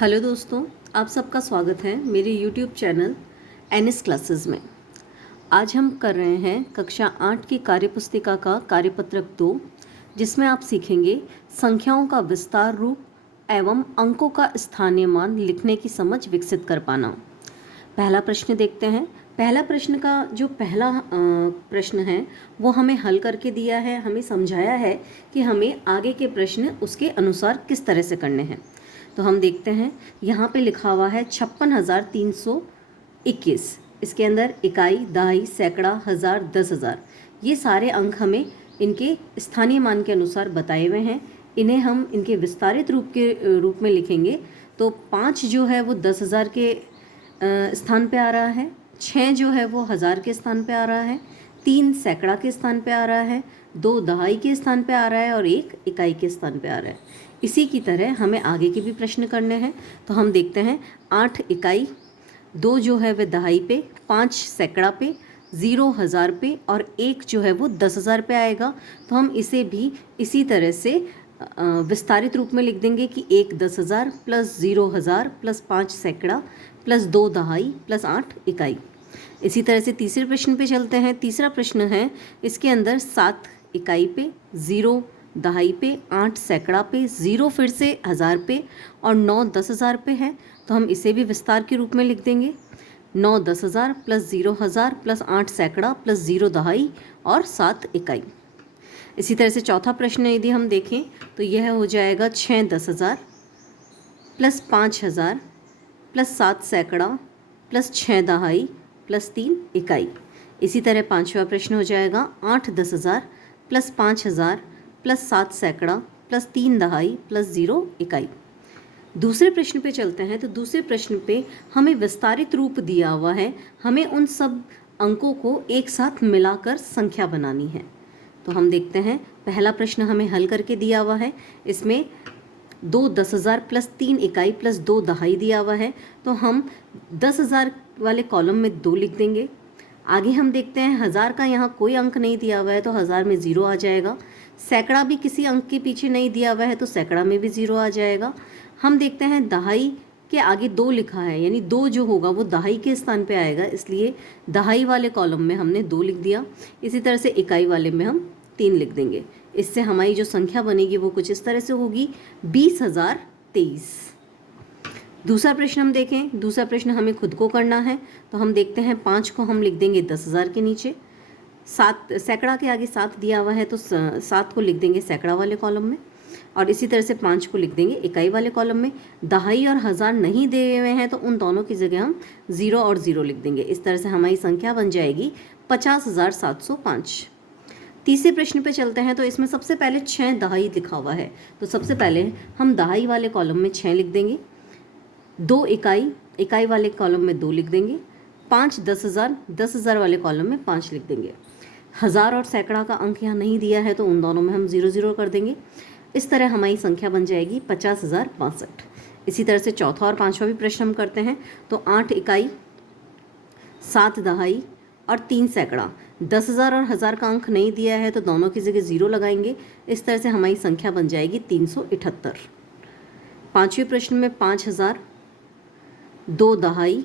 Hello दोस्तों, आप सबका स्वागत है मेरे YouTube चैनल एनएस क्लासेस में। आज हम कर रहे हैं कक्षा 8 की कार्यपुस्तिका का कार्यपत्रक 2, जिसमें आप सीखेंगे संख्याओं का विस्तार रूप एवं अंकों का स्थानीय मान लिखने की समझ विकसित कर पाना। पहला प्रश्न देखते हैं। पहला प्रश्न का जो पहला प्रश्न है वो हमें हल करके दिया है, हमें समझाया है कि हमें आगे के प्रश्न उसके अनुसार किस तरह से करने हैं। तो हम देखते हैं, यहाँ पे लिखा हुआ है 56,321। इसके अंदर इकाई, दहाई, सैकड़ा, हज़ार, 10,000 ये सारे अंक हमें इनके स्थानीय मान के अनुसार बताए हुए हैं। इन्हें हम इनके विस्तारित रूप में लिखेंगे तो 5 जो है वो 10,000 के स्थान पे आ रहा है, 6 जो है वो हज़ार के स्थान पे आ रहा है, 3 सैकड़ा के स्थान पे आ रहा है, 2 दहाई के स्थान पे आ रहा है और 1 इकाई के स्थान पे आ रहा है। इसी की तरह हमें आगे के भी प्रश्न करने हैं। तो हम देखते हैं 8 इकाई, 2 जो है वह दहाई पे, 5 सैकड़ा पे, 0 हज़ार पे और 1 जो है वो 10,000 पे आएगा। तो हम इसे भी इसी तरह से विस्तारित रूप में लिख देंगे कि 1 10,000 प्लस 0 हज़ार प्लस 5 सैकड़ा प्लस 2 दहाई प्लस 8 इकाई। इसी तरह से तीसरे प्रश्न पे चलते हैं। तीसरा प्रश्न है, इसके अंदर 7 इकाई पे, 0 दहाई पे, 8 सैकड़ा पे, 0 फिर से हज़ार पे और 9 10,000 पे है। तो हम इसे भी विस्तार के रूप में लिख देंगे 9 10,000 प्लस 0 हज़ार प्लस 8 सैकड़ा प्लस 0 दहाई और 7 इकाई। इसी तरह से चौथा प्रश्न यदि हम देखें तो यह हो जाएगा 6 10,000 प्लस 5,000 प्लस 7 सैकड़ा प्लस 6 दहाई प्लस 3 इकाई। इसी तरह पांचवा प्रश्न हो जाएगा 8 10,000 प्लस 5,000 प्लस 7 सैकड़ा प्लस 3 दहाई प्लस 0 इकाई। दूसरे प्रश्न पे चलते हैं। तो दूसरे प्रश्न पे हमें विस्तारित रूप दिया हुआ है, हमें उन सब अंकों को एक साथ मिलाकर संख्या बनानी है। तो हम देखते हैं, पहला प्रश्न हमें हल करके दिया हुआ है। इसमें 2 10,000 प्लस 3 इकाई प्लस 2 दहाई दिया हुआ है। तो हम 10,000 वाले कॉलम में 2 लिख देंगे। आगे हम देखते हैं, हज़ार का यहाँ कोई अंक नहीं दिया हुआ है तो हज़ार में 0 आ जाएगा। सैकड़ा भी किसी अंक के पीछे नहीं दिया हुआ है तो सैकड़ा में भी 0 आ जाएगा। हम देखते हैं, दहाई के आगे 2 लिखा है, यानी 2 जो होगा वो दहाई के स्थान पे आएगा, इसलिए दहाई वाले कॉलम में हमने 2 लिख दिया। इसी तरह से इकाई वाले में हम 3 लिख देंगे। इससे हमारी जो संख्या बनेगी वो कुछ इस तरह से होगी 20,023। दूसरा प्रश्न हम देखें। दूसरा प्रश्न हमें खुद को करना है। तो हम देखते हैं, 5 को हम लिख देंगे 10,000 के नीचे, 7 सैकड़ा के आगे 7 दिया हुआ है तो 7 को लिख देंगे सैकड़ा वाले कॉलम में और इसी तरह से 5 को लिख देंगे इकाई वाले कॉलम में। दहाई और हज़ार नहीं दिए हुए हैं तो उन दोनों की जगह हम 0 और 0 लिख देंगे। इस तरह से हमारी संख्या बन जाएगी 50,705। तीसरे प्रश्न पे चलते हैं। तो इसमें सबसे पहले 6 दहाई लिखा हुआ है, तो सबसे पहले हम दहाई वाले कॉलम में 6 लिख देंगे, 2 इकाई वाले कॉलम में 2 लिख देंगे, 5 10,000 वाले कॉलम में 5 लिख देंगे। हज़ार और सैकड़ा का अंक यहाँ नहीं दिया है तो उन दोनों में हम 0 0 कर देंगे। इस तरह हमारी संख्या बन जाएगी 50,062। इसी तरह से चौथा और पांचवा भी प्रश्न हम करते हैं। तो 8 इकाई, 7 दहाई और 3 सैकड़ा। 10,000 और हज़ार का अंक नहीं दिया है तो दोनों की जगह 0 लगाएंगे। इस तरह से हमारी संख्या बन जाएगी 378। पांचवें प्रश्न में 5,000, 2 दहाई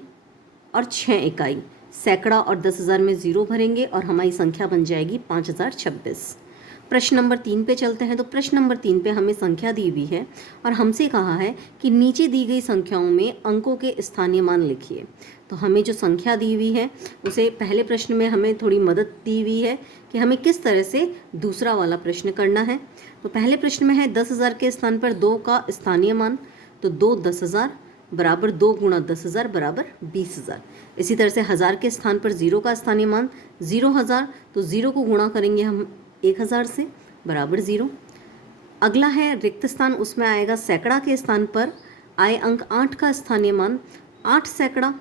और 6 इकाई, सैकड़ा और 10,000 में 0 भरेंगे और हमारी संख्या बन जाएगी 5,026। प्रश्न नंबर 3 पे चलते हैं। तो प्रश्न नंबर 3 पे हमें संख्या दी हुई है और हमसे कहा है कि नीचे दी गई संख्याओं में अंकों के स्थानीय मान लिखिए। तो हमें जो संख्या दी हुई है उसे पहले प्रश्न में हमें थोड़ी मदद दी हुई है कि हमें किस तरह से दूसरा वाला प्रश्न करना है। तो पहले प्रश्न में है 10,000 के स्थान पर 2 का स्थानीय मान, तो 2 10,000 बराबर 2 गुणा 10,000 बराबर 20,000। इसी तरह से हज़ार के स्थान पर 0 का स्थानीय मान 0 हज़ार, तो 0 को गुणा करेंगे हम 1,000 से बराबर 0। अगला है रिक्त स्थान, उसमें आएगा सैकड़ा के स्थान पर आए अंक 8 का स्थानीय मान 8 सैकड़ा,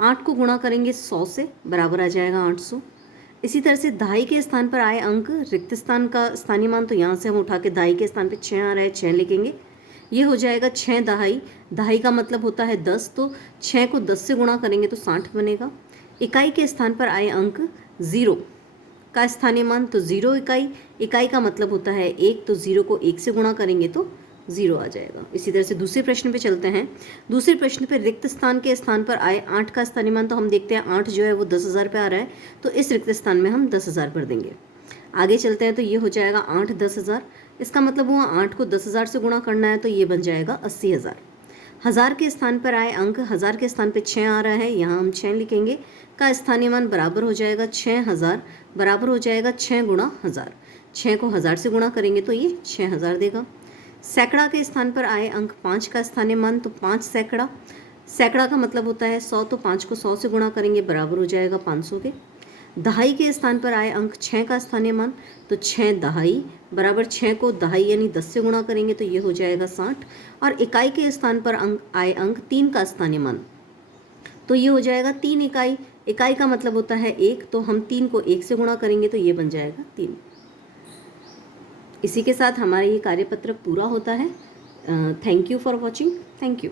8 को गुणा करेंगे 100 से बराबर आ जाएगा 800। इसी तरह से दहाई के स्थान पर आए अंक रिक्त स्थान का स्थानीय मान, तो यहाँ से हम उठा के दहाई के स्थान पर 6 आ रहा है, 6 लिखेंगे। ये हो जाएगा 6 दहाई, दहाई का मतलब होता है 10, तो 6 को 10 से गुणा करेंगे तो 60 बनेगा। इकाई के स्थान पर आए अंक 0 का स्थानीय मान, तो 0 इकाई, इकाई का मतलब होता है 1, तो 0 को 1 से गुणा करेंगे तो 0 आ जाएगा। इसी तरह से दूसरे प्रश्न पे चलते हैं। दूसरे प्रश्न पे रिक्त स्थान के स्थान पर आए 8 का स्थानीय मान, तो हम देखते हैं 8 जो है वो 10,000 पे आ रहा है, तो इस रिक्त स्थान में हम 10,000 भर देंगे। आगे चलते हैं तो ये हो जाएगा 8 10,000, इसका मतलब हुआ 8 को 10,000 से गुणा करना है, तो ये बन जाएगा 80,000। 1000 के स्थान पर आए अंक, 1000 के स्थान पे 6 आ रहा है, यहाँ हम 6 लिखेंगे, का स्थानीय मान बराबर हो जाएगा 6000, बराबर हो जाएगा 6 गुणा 1000। 6 को 1000 से गुणा करेंगे तो ये 6000 देगा। सैकड़ा के स्थान पर आए अंक, 5 का स्थानीय मान, तो 5 सैकड़ा, सैकड़ा का मतलब होता है 100, तो 5 को 100 से गुणा करेंगे, बराबर हो जाएगा 500 के। दहाई के स्थान पर आए अंक, 6 का स्थानीय मान, तो 6 दहाई, बराबर 6 को दहाई यानी 10 से गुणा करेंगे तो ये हो जाएगा 60। और इकाई के स्थान पर आए अंक 3 का स्थानीय मान, तो ये हो जाएगा 3 इकाई। इकाई का मतलब होता है 1, तो हम 3 को 1 से गुणा करेंगे तो ये बन जाएगा 3। इसी के साथ हमारा ये कार्यपत्रक पूरा होता है। Thank you for watching. Thank you.